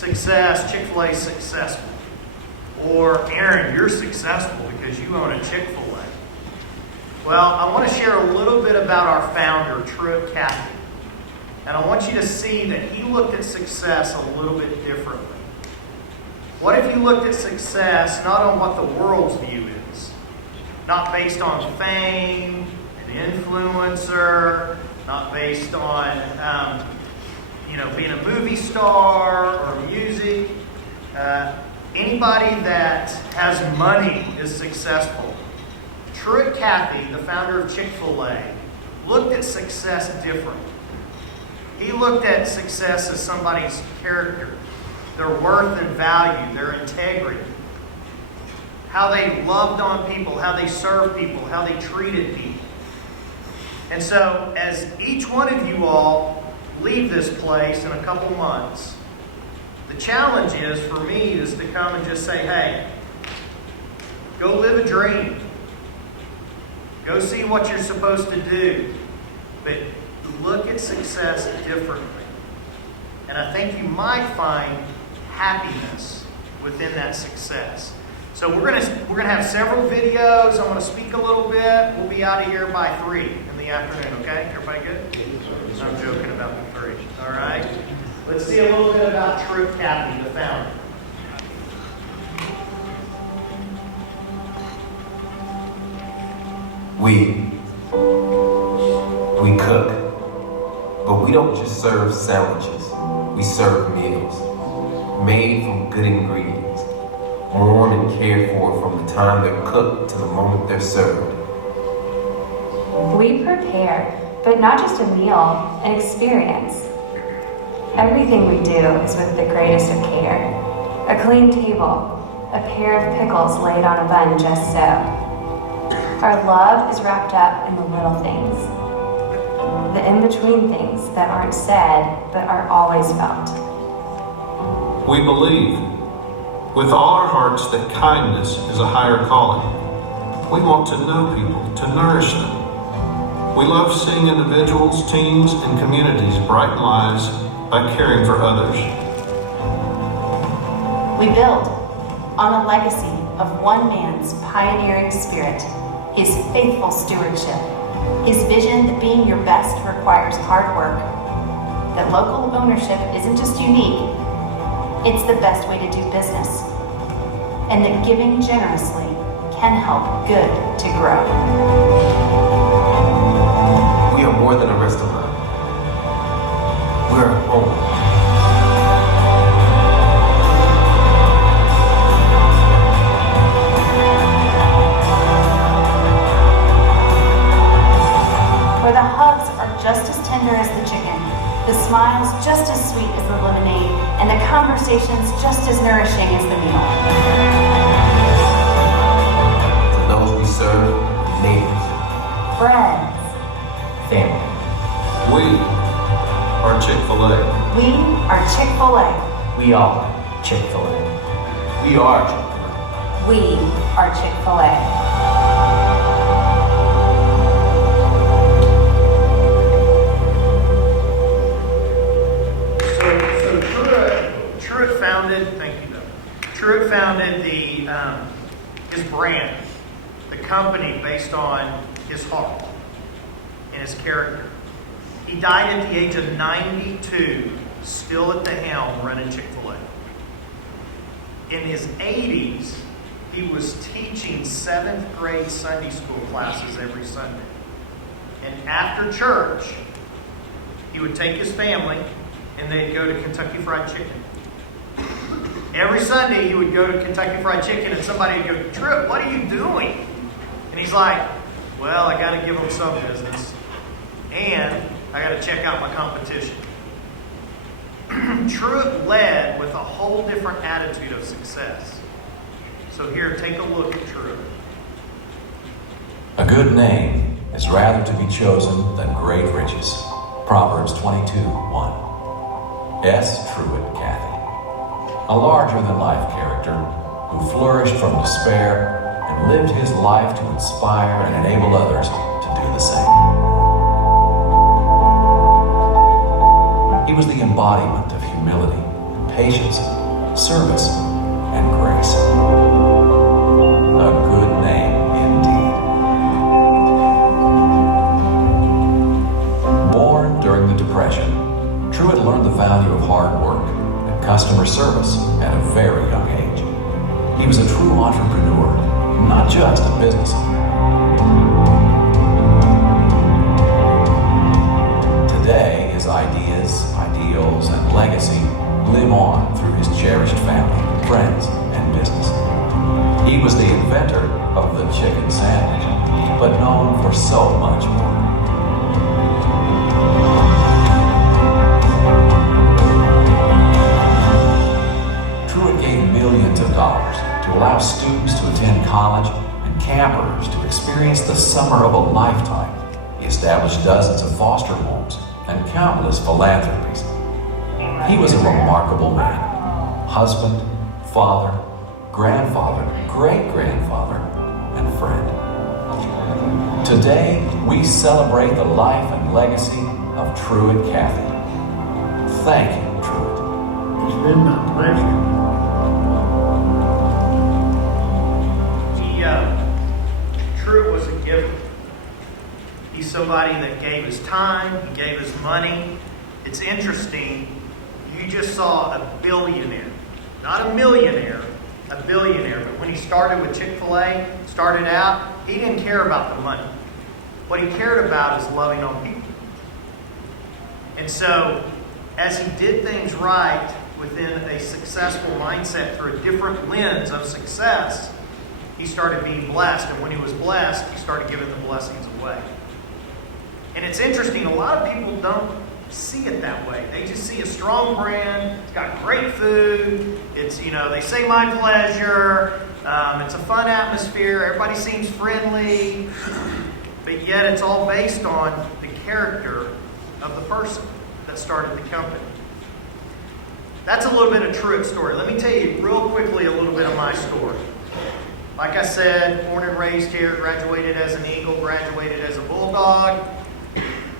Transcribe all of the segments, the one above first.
success, Chick-fil-A is successful. Or, Aaron, you're successful because you own a Chick-fil-A. Well, I want to share a little bit about our founder, Truett Cathy. And I want you to see that he looked at success a little bit differently. What if you looked at success not on what the world's view is? Not based on fame, an influencer, not based on being a movie star or music. Anybody that has money is successful. Truett Cathy, the founder of Chick-fil-A, looked at success differently. He looked at success as somebody's character, their worth and value, their integrity, how they loved on people, how they served people, how they treated people. And so, as each one of you all leave this place in a couple months, the challenge is for me is to come and just say, hey, go live a dream. Go see what you're supposed to do. But look at success differently. And I think you might find happiness within that success. So we're gonna have several videos. I'm gonna speak a little bit. We'll be out of here by 3 in the afternoon, okay? Everybody good? I'm joking about the 3. All right? Let's see a little bit about Truett Cathy, the founder. We cook, but we don't just serve sandwiches. We serve meals made from good ingredients, mourned and cared for from the time they're cooked to the moment they're served. We prepare, but not just a meal, an experience. Everything we do is with the greatest of care. A clean table, a pair of pickles laid on a bun just so. Our love is wrapped up in the little things, the in-between things that aren't said but are always felt. We believe with all our hearts that kindness is a higher calling. We want to know people, to nourish them. We love seeing individuals, teams, and communities brighten lives by caring for others. We build on a legacy of one man's pioneering spirit, his faithful stewardship, his vision that being your best requires hard work, that local ownership isn't just unique, it's the best way to do business, and that giving generously can help good to grow. We are more than a restaurant. We're a home. Where the hugs are just as tender as the chicken, the smiles just as sweet as the lemonade, and the conversations just as nourishing as the meal. To those we serve, neighbors, Friends. family. We are Chick-fil-A. We are Chick-fil-A. We are Chick-fil-A. We are Chick-fil-A. We are Chick-fil-A. Truett founded his brand, the company based on his heart and his character. He died at the age of 92, still at the helm, running Chick-fil-A. In his 80s, he was teaching 7th grade Sunday school classes every Sunday. And after church, he would take his family and they'd go to Kentucky Fried Chicken. Every Sunday he would go to Kentucky Fried Chicken and somebody would go, "Truett, what are you doing?" And he's like, "Well, I got to give them some business. And I got to check out my competition." Truett led with a whole different attitude of success. So here, take a look at Truett. A good name is rather to be chosen than great riches. Proverbs 22:1. S. Truett Cathy. A larger-than-life character who flourished from despair and lived his life to inspire and enable others to do the same. He was the embodiment of humility, patience, service, and grace. A good name indeed. Born during the Depression, Truett learned the value of hard work and customer service at a very young age. He was a true entrepreneur, not just a business owner. Today, his ideas, ideals, and legacy live on through his cherished family, friends, and business. He was the inventor of the chicken sandwich, but known for so much more. Truett gave millions of dollars to allow students to attend college and campers to experience the summer of a lifetime. He established dozens of foster homes and countless philanthropies. He was a remarkable man, husband, father, grandfather, great-grandfather, and friend. Today, we celebrate the life and legacy of Truett Cathy. Thank you, Truett. It's been my pleasure. Truett was a giver. He's somebody that gave his time, he gave his money. It's interesting, you just saw a billionaire, not a millionaire, a billionaire. But when he started with Chick-fil-A, started out, he didn't care about the money. What he cared about is loving on people. And so, as he did things right within a successful mindset through a different lens of success, he started being blessed. And when he was blessed, he started giving the blessings away. And it's interesting, a lot of people don't see it that way. They just see a strong brand, it's got great food, it's, they say my pleasure, it's a fun atmosphere, everybody seems friendly, but yet it's all based on the character of the person that started the company. That's a little bit of Truett's story. Let me tell you real quickly a little bit of my story. Like I said, born and raised here, graduated as an Eagle, graduated as a Bulldog.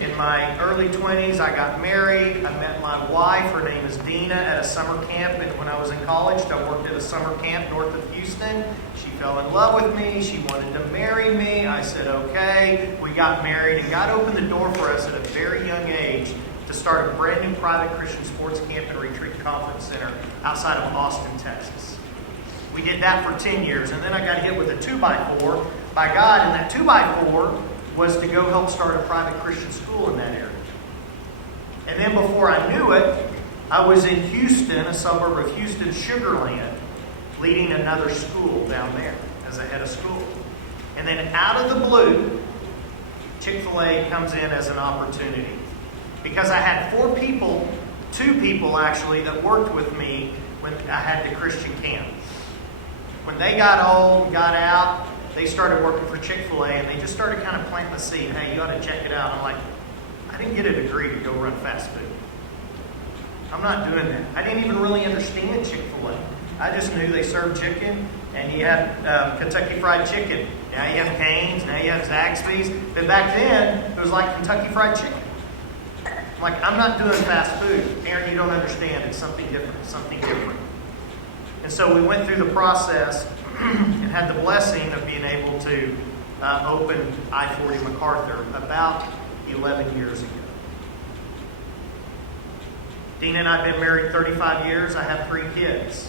In my early 20s, I got married. I met my wife. Her name is Dina at a summer camp. And when I was in college, I worked at a summer camp north of Houston. She fell in love with me. She wanted to marry me. I said, okay. We got married, and God opened the door for us at a very young age to start a brand new private Christian sports camp and retreat conference center outside of Austin, Texas. We did that for 10 years, and then I got hit with a 2x4 by God, and that 2x4 was to go help start a private Christian school in that area. And then before I knew it, I was in Houston, a suburb of Houston, Sugar Land, leading another school down there as a head of school. And then out of the blue, Chick-fil-A comes in as an opportunity. Because I had two people actually, that worked with me when I had the Christian camp. When they got old, got out, they started working for Chick-fil-A, and they just started kind of planting the seed. Hey, you ought to check it out. I'm like, I didn't get a degree to go run fast food. I'm not doing that. I didn't even really understand Chick-fil-A. I just knew they served chicken, and you had Kentucky Fried Chicken. Now you have Cane's, now you have Zaxby's. But back then, it was like Kentucky Fried Chicken. I'm like, I'm not doing fast food. Aaron, you don't understand. It's something different. It's something different. And so we went through the process and had the blessing of being able to open I-40 MacArthur about 11 years ago. Dina and I have been married 35 years. I have 3 kids.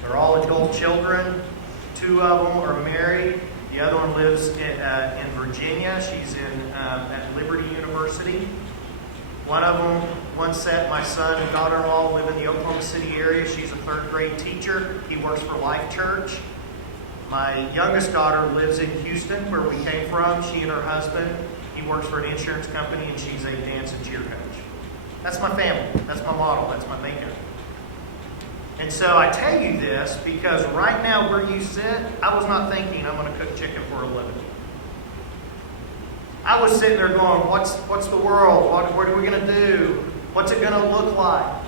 They're all adult children. 2 of them are married. The other one lives in Virginia. She's at Liberty University. One set, my son and daughter-in-law live in the Oklahoma City area. She's a 3rd grade teacher. He works for Life Church. My youngest daughter lives in Houston, where we came from. She and her husband, he works for an insurance company, and she's a dance and cheer coach. That's my family. That's my model. That's my makeup. And so I tell you this because right now where you sit, I was not thinking I'm going to cook chicken for a living. I was sitting there going, what's the world? What are we going to do? What's it going to look like?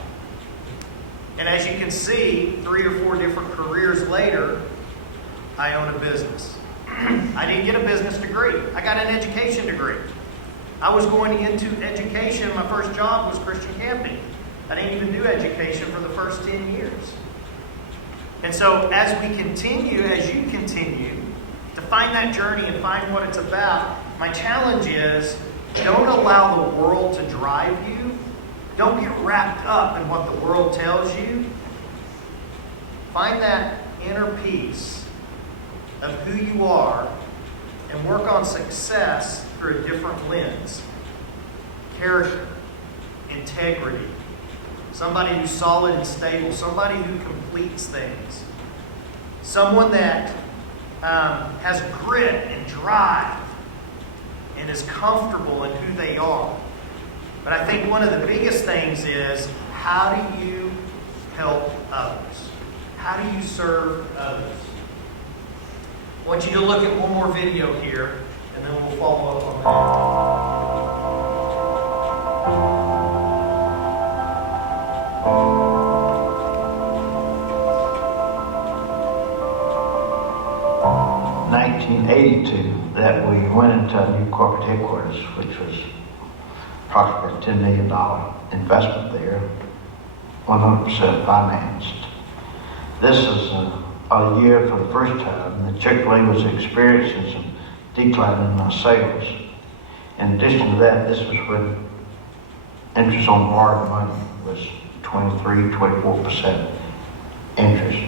And as you can see, 3 or 4 different careers later, I own a business. I didn't get a business degree. I got an education degree. I was going into education. My first job was Christian camping. I didn't even do education for the first 10 years. And so as we continue, as you continue to find that journey and find what it's about, my challenge is don't allow the world to drive you. Don't get wrapped up in what the world tells you. Find that inner peace of who you are and work on success through a different lens. Character, integrity, somebody who's solid and stable, somebody who completes things, someone that has grit and drive and is comfortable in who they are. But I think one of the biggest things is, how do you help others? How do you serve others? I want you to look at one more video here, and then we'll follow up on that. 1982, that we went into a new corporate headquarters, which was approximately $10 million investment there, 100% financed. This is a year for the first time that Chick-fil-A was experiencing some decline in sales. In addition to that, this was when interest on borrowed money was 23-24% interest.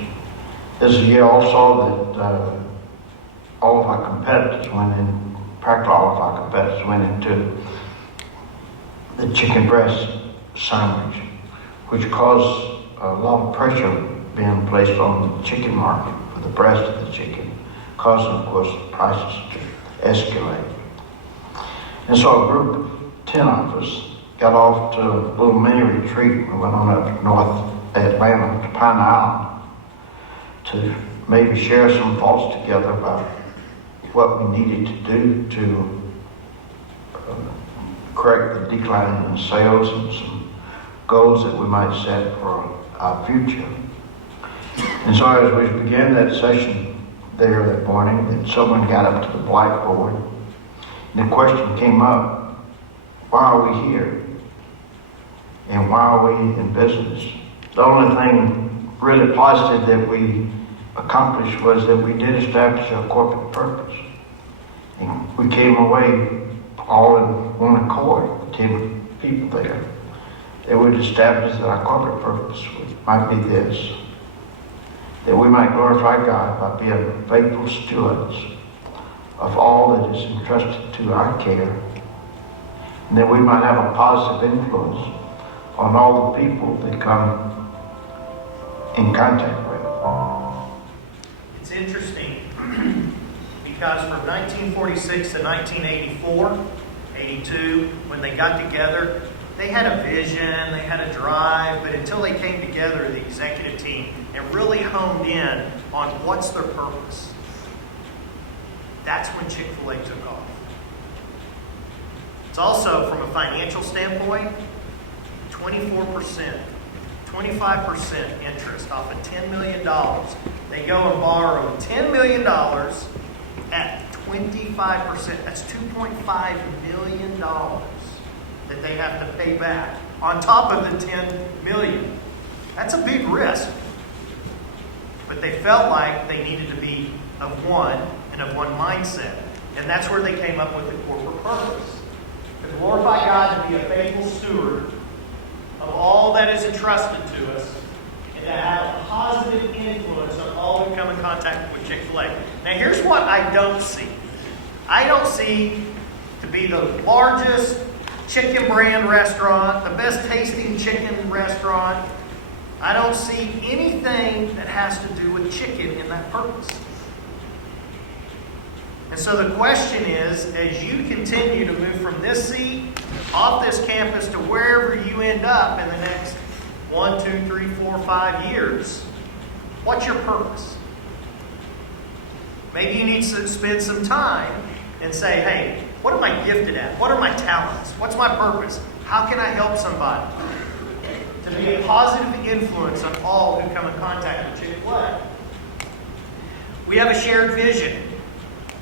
This is a year also that all of our competitors practically all of our competitors went into the chicken breast sandwich, which caused a lot of pressure being placed on the chicken market for the breast of the chicken, causing, of course, the prices to escalate. And so a group of 10 of us got off to a little mini retreat. We went on up to North Atlanta to Pine Island to maybe share some thoughts together about what we needed to do to correct the decline in sales and some goals that we might set for our future. And so as we began that session there that morning, then someone got up to the blackboard, and the question came up, why are we here? And why are we in business? The only thing really positive that we accomplished was that we did establish a corporate purpose. And we came away all in one accord, the 10 people there. They would establish that our corporate purpose might be this, that we might glorify God by being faithful stewards of all that is entrusted to our care, and that we might have a positive influence on all the people that come in contact with. It's interesting because from 1946 to 1984, 82, when they got together, they had a vision, they had a drive, but until they came together, the executive team, and really honed in on what's their purpose, that's when Chick-fil-A took off. It's also, from a financial standpoint, 24%, 25% interest off of $10 million. They go and borrow $10 million at 25%. That's $2.5 million that they have to pay back on top of the $10 million. That's a big risk. But they felt like they needed to be of one and of one mindset. And that's where they came up with the corporate purpose. To glorify God, to be a faithful steward of all that is entrusted to us, and to have a positive influence on all who come in contact with Chick-fil-A. Now here's what I don't see. I don't see to be the largest chicken brand restaurant, the best tasting chicken restaurant. I don't see anything that has to do with chicken in that purpose. And so the question is, as you continue to move from this seat, off this campus, to wherever you end up in the next 1, 2, 3, 4, 5 years, what's your purpose? Maybe you need to spend some time and say, hey, what am I gifted at? What are my talents? What's my purpose? How can I help somebody? To be a positive influence on all who come in contact with Chick-fil-A. We have a shared vision.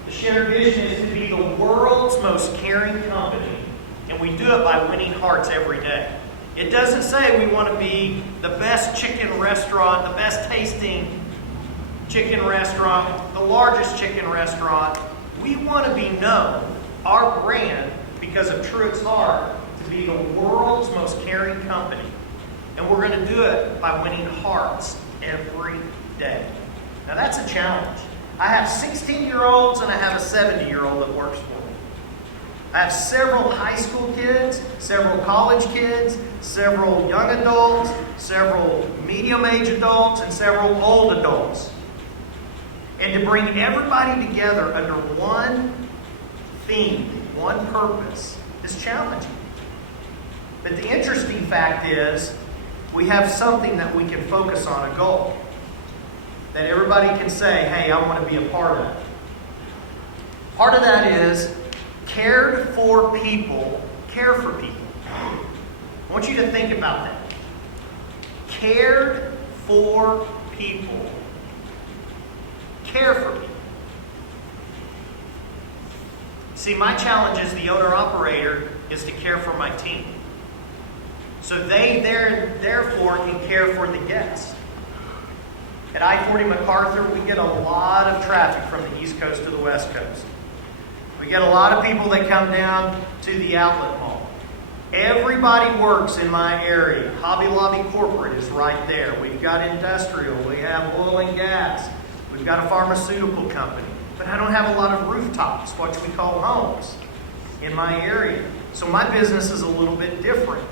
The shared vision is to be the world's most caring company, and we do it by winning hearts every day. It doesn't say we want to be the best chicken restaurant, the best tasting chicken restaurant, the largest chicken restaurant. We want to be known, our brand, because of Truett's Heart, to be the world's most caring company. And we're going to do it by winning hearts every day. Now that's a challenge. I have 16-year-olds and I have a 70-year-old that works for me. I have several high school kids, several college kids, several young adults, several medium-age adults, and several old adults. And to bring everybody together under one theme, one purpose, is challenging. But the interesting fact is, we have something that we can focus on, a goal, that everybody can say, hey, I want to be a part of. Part of that is cared for people, care for people. I want you to think about that. Cared for people. Care for people. See, my challenge as the owner-operator is to care for my team. So they therefore can care for the guests. At I-40 MacArthur, we get a lot of traffic from the East Coast to the West Coast. We get a lot of people that come down to the outlet mall. Everybody works in my area. Hobby Lobby Corporate is right there. We've got industrial. We have oil and gas. We've got a pharmaceutical company. But I don't have a lot of rooftops, what we call homes, in my area. So my business is a little bit different.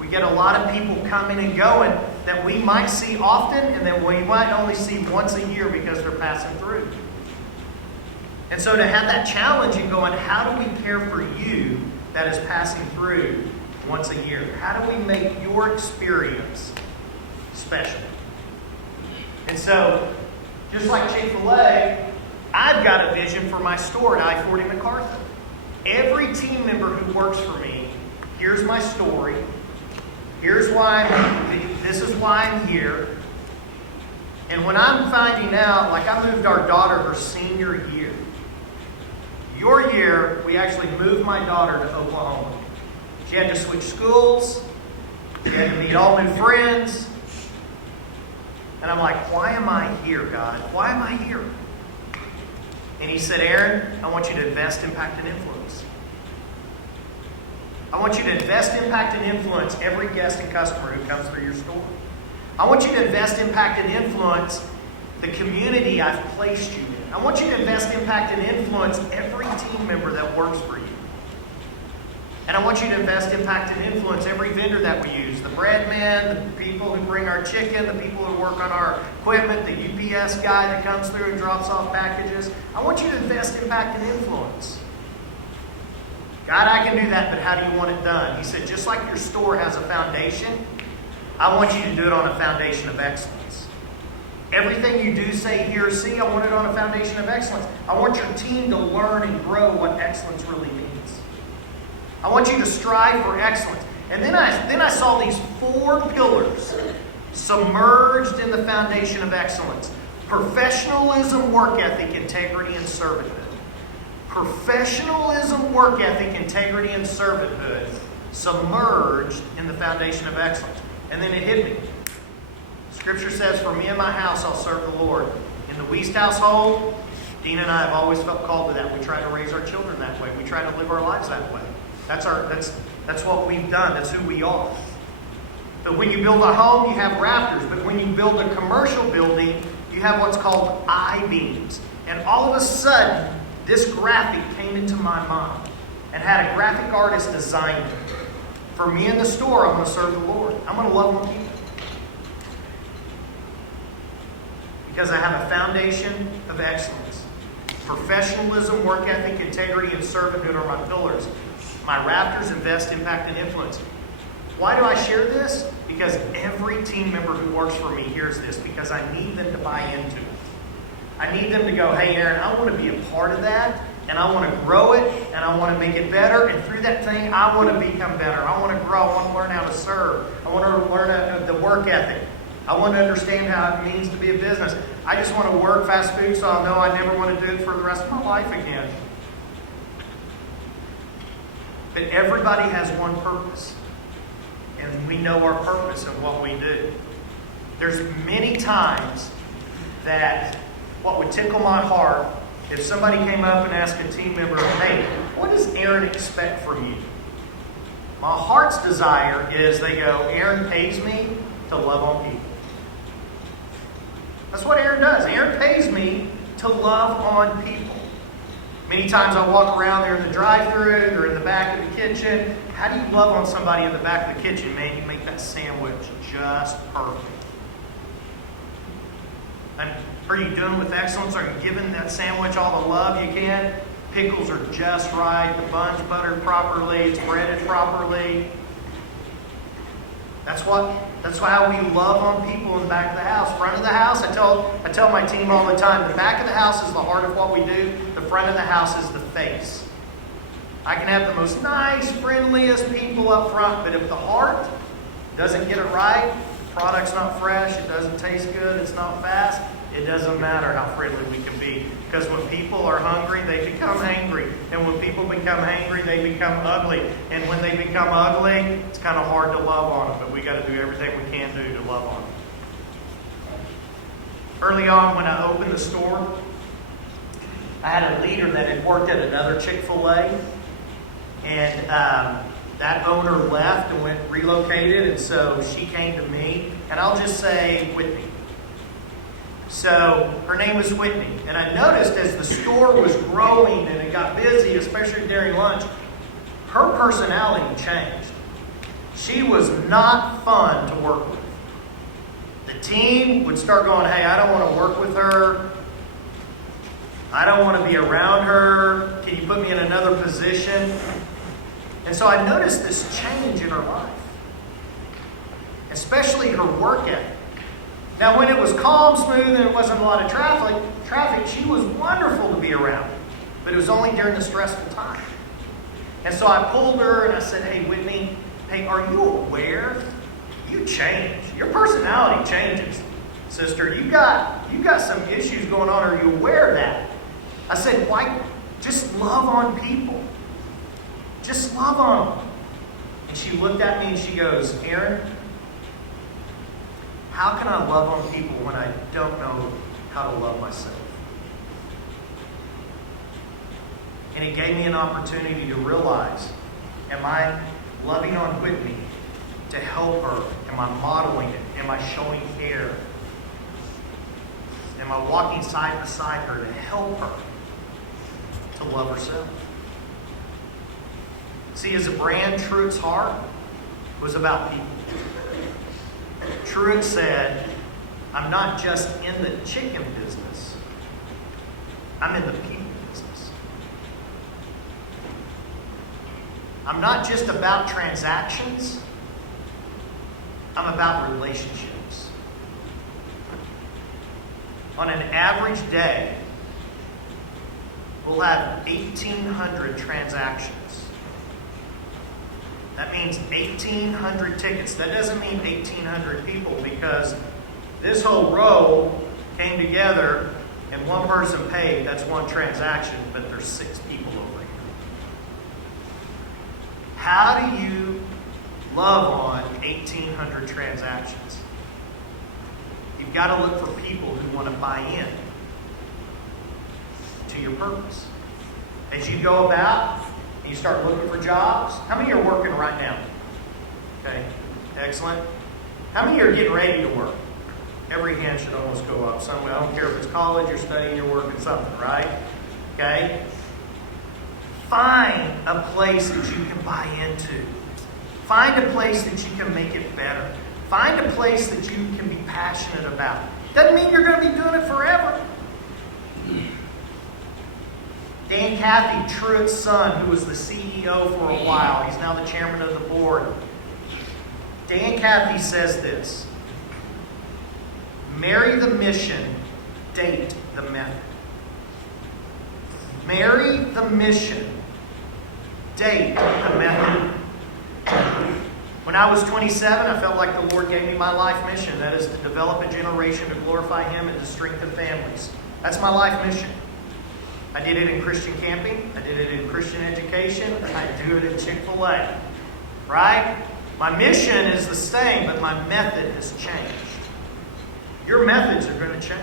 We get a lot of people coming and going that we might see often and that we might only see once a year because they're passing through. And so to have that challenge and going, how do we care for you that is passing through once a year? How do we make your experience special? And so, just like Chick-fil-A, I've got a vision for my store at I-40 MacArthur. Every team member who works for me, here's my story. Here's why this is why I'm here. And when I'm finding out, like I moved our daughter her senior year. Your year, we actually moved my daughter to Oklahoma. She had to switch schools. She had to meet all new friends. And I'm like, why am I here, God? Why am I here? And he said, Aaron, I want you to invest, impact, and influence. I want you to invest, impact, and influence every guest and customer who comes through your store. I want you to invest, impact, and influence the community I've placed you in. I want you to invest, impact, and influence every team member that works for you. And I want you to invest, impact, and influence every vendor that we use. The bread man, the people who bring our chicken, the people who work on our equipment, the UPS guy that comes through and drops off packages. I want you to invest, impact, and influence. God, I can do that, but how do you want it done? He said, just like your store has a foundation, I want you to do it on a foundation of excellence. Everything you do, say, hear, see, I want it on a foundation of excellence. I want your team to learn and grow what excellence really means. I want you to strive for excellence. And then I saw these 4 pillars submerged in the foundation of excellence. Professionalism, work ethic, integrity, and servanthood. Professionalism, work ethic, integrity, and servanthood submerged in the foundation of excellence. And then it hit me. Scripture says, for me and my house, I'll serve the Lord. In the Wiest household, Dean and I have always felt called to that. We try to raise our children that way. We try to live our lives that way. That's what we've done. That's who we are. But when you build a home, you have rafters. But when you build a commercial building, you have what's called I-beams. And all of a sudden, this graphic came into my mind and had a graphic artist design it. For me in the store, I'm going to serve the Lord. I'm going to love my people. Because I have a foundation of excellence. Professionalism, work ethic, integrity, and servanthood are my pillars. My rafters, invest, impact, and influence. Why do I share this? Because every team member who works for me hears this, because I need them to buy into it. I need them to go, hey, Aaron, I want to be a part of that, and I want to grow it, and I want to make it better, and through that thing, I want to become better. I want to grow. I want to learn how to serve. I want to learn the work ethic. I want to understand how it means to be a business. I just want to work fast food so I'll know I never want to do it for the rest of my life again. But everybody has one purpose. and we know our purpose and what we do. There's many times that what would tickle my heart if somebody came up and asked a team member, hey, what does Aaron expect from you? My heart's desire is they go, Aaron pays me to love on people. That's what Aaron does. Aaron pays me to love on people. Many times I walk around there in the drive-thru or in the back of the kitchen. How do you love on somebody in the back of the kitchen? Man, you make that sandwich just perfect. And are you doing it with excellence? Are you giving that sandwich all the love you can? Pickles are just right. The bun's buttered properly. It's breaded properly. That's how we love on people in the back of the house. Front of the house, I tell my team all the time, the back of the house is the heart of what we do. The front of the house is the face. I can have the most nice, friendliest people up front, but if the heart doesn't get it right, the product's not fresh, it doesn't taste good, it's not fast, it doesn't matter how friendly we can be. Because when people are hungry, they become hangry. And when people become hangry, they become ugly. And when they become ugly, it's kind of hard to love on them. But we got to do everything we can do to love on them. Early on, when I opened the store, I had a leader that had worked at another Chick-fil-A. And that owner left and relocated. And so she came to me. And I'll just say Whitney. So her name was Whitney, and I noticed as the store was growing and it got busy, especially during lunch, her personality changed. She was not fun to work with. The team would start going, hey, I don't want to work with her. I don't want to be around her. Can you put me in another position? And so I noticed this change in her life, especially her work ethic. Now, when it was calm, smooth, and it wasn't a lot of traffic, she was wonderful to be around. But it was only during the stressful time. And so I pulled her and I said, hey, Whitney, hey, are you aware? You change. Your personality changes. Sister, you got some issues going on. Are you aware of that? I said, why? Just love on people. Just love on them. And she looked at me and she goes, Aaron, how can I love on people when I don't know how to love myself? And it gave me an opportunity to realize, am I loving on Whitney to help her? Am I modeling it? Am I showing care? Am I walking side by side her to help her to love herself? See, as a brand, Truett's heart was about people. Truett said, I'm not just in the chicken business, I'm in the people business. I'm not just about transactions, I'm about relationships. On an average day, we'll have 1,800 transactions. That means 1,800 tickets. That doesn't mean 1,800 people, because this whole row came together and one person paid. That's one transaction, but there's 6 people over here. How do you love on 1,800 transactions? You've got to look for people who want to buy in to your purpose. As you go about, you start looking for jobs. How many are working right now? Okay, excellent. How many are getting ready to work? Every hand should almost go up. Some, I don't care if it's college, you're studying, you're working something, right? Okay? Find a place that you can buy into. Find a place that you can make it better. Find a place that you can be passionate about. Doesn't mean you're going to be doing it forever. Dan Cathy, Truett's son, who was the CEO for a while, he's now the chairman of the board. Dan Cathy says this: marry the mission, date the method. Marry the mission, date the method. When I was 27, I felt like the Lord gave me my life mission. That is to develop a generation to glorify Him and to strengthen families. That's my life mission. I did it in Christian camping. I did it in Christian education. I do it in Chick-fil-A. Right? My mission is the same, but my method has changed. Your methods are going to change.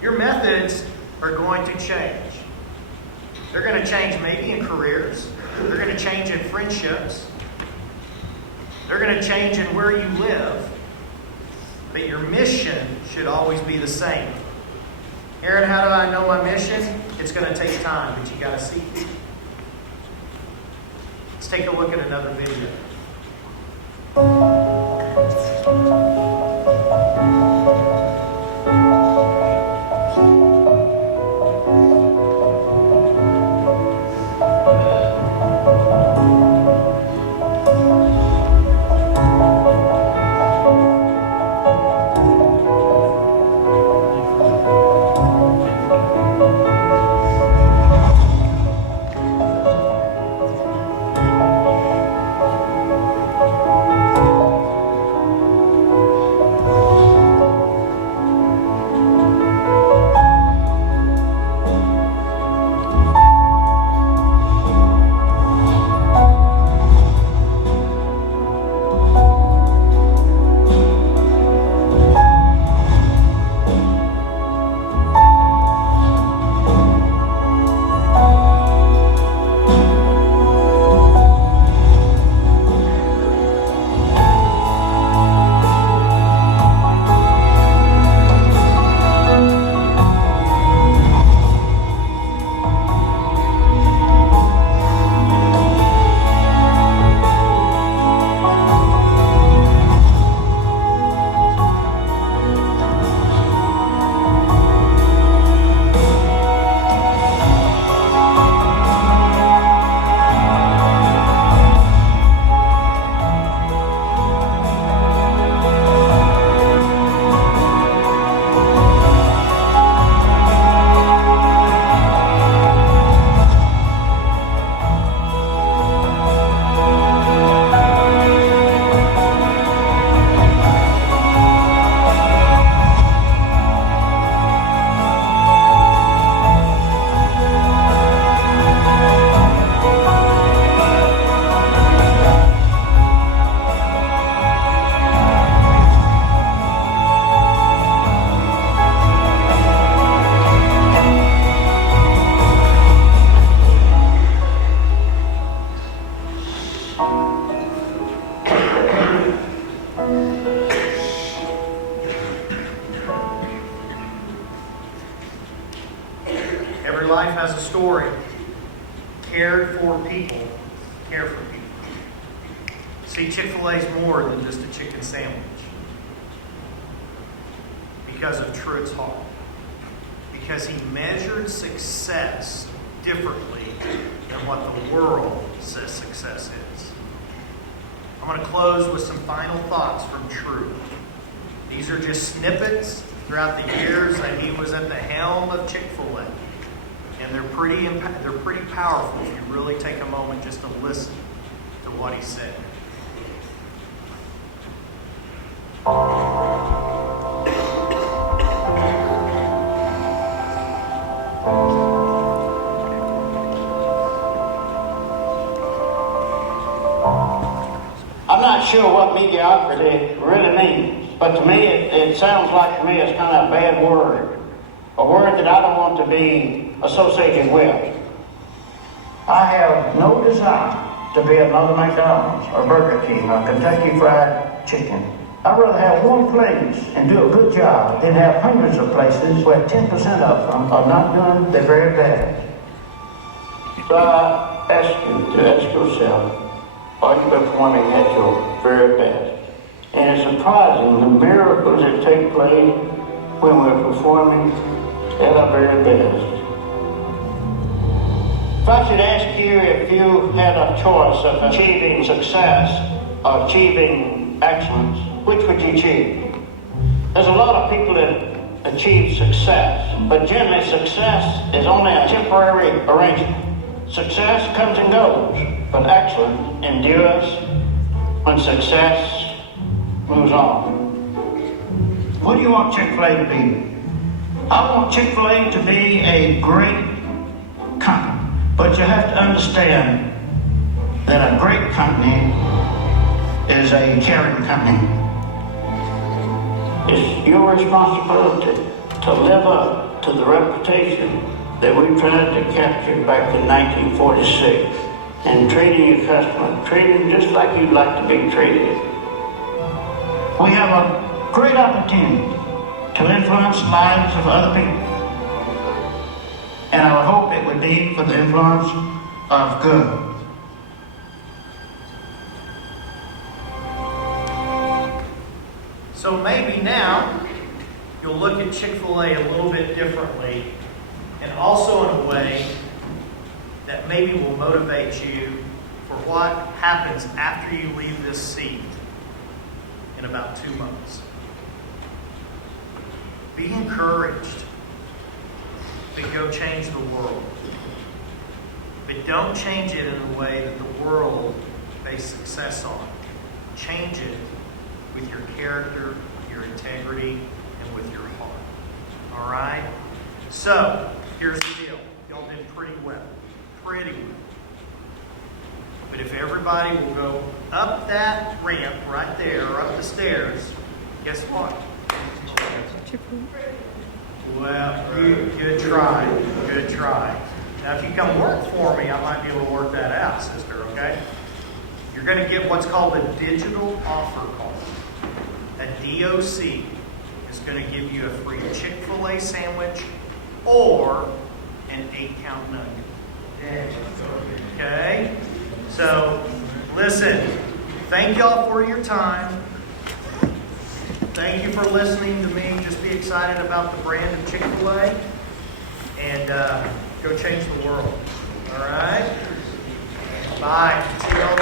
Your methods are going to change. They're going to change maybe in careers. They're going to change in friendships. They're going to change in where you live. But your mission should always be the same. Aaron, how do I know my mission? It's going to take time, but you got to seek it. Let's take a look at another video. Every life has a story. Cared for people, care for people. See, Chick-fil-A is more than just a chicken sandwich. Because of Truett's heart. Because he measured success differently than what the world says success is. I'm going to close with some final thoughts from True. These are just snippets throughout the years that he was at the helm of Chick-fil-A. And they're pretty powerful if you really take a moment just to listen to what he said. I'm not sure what mediocrity really means, but to me it sounds like to me it's kind of a bad word. A word that I don't want to be associated with. I have no desire to be another McDonald's or Burger King or Kentucky Fried Chicken. I'd rather have one place and do a good job than have hundreds of places where 10% of them are not doing their very best. So I ask you to ask yourself, are you performing at your very best? And it's surprising the miracles that take place when we're performing at our very best. If I should ask you if you had a choice of achieving success or achieving excellence, which would you choose? There's a lot of people that achieve success, but generally success is only a temporary arrangement. Success comes and goes, but excellence endures when success moves on. What do you want Chick-fil-A to be? I want Chick-fil-A to be a great company, but you have to understand that a great company is a caring company. It's your responsibility to live up to the reputation that we tried to capture back in 1946 and treating your customer, treating just like you'd like to be treated. We have a great opportunity to influence the lives of other people. And I would hope it would be for the influence of good. So maybe now you'll look at Chick-fil-A a little bit differently, and also in a way that maybe will motivate you for what happens after you leave this seat in about 2 months. Be encouraged, but go change the world. But don't change it in a way that the world based success on. Change it with your character, your integrity, and with your heart. All right? So, here's the deal. Y'all did pretty well. Pretty well. But if everybody will go up that ramp right there, or up the stairs, guess what? Well, good try. Good try. Now, if you come work for me, I might be able to work that out, sister, okay? You're going to get what's called a digital offer card. A DOC is going to give you a free Chick-fil-A sandwich or an 8-count nugget. Okay? So, listen. Thank y'all for your time. Thank you for listening to me. Just be excited about the brand of Chick-fil-A. And go change the world. All right? Bye. See y'all.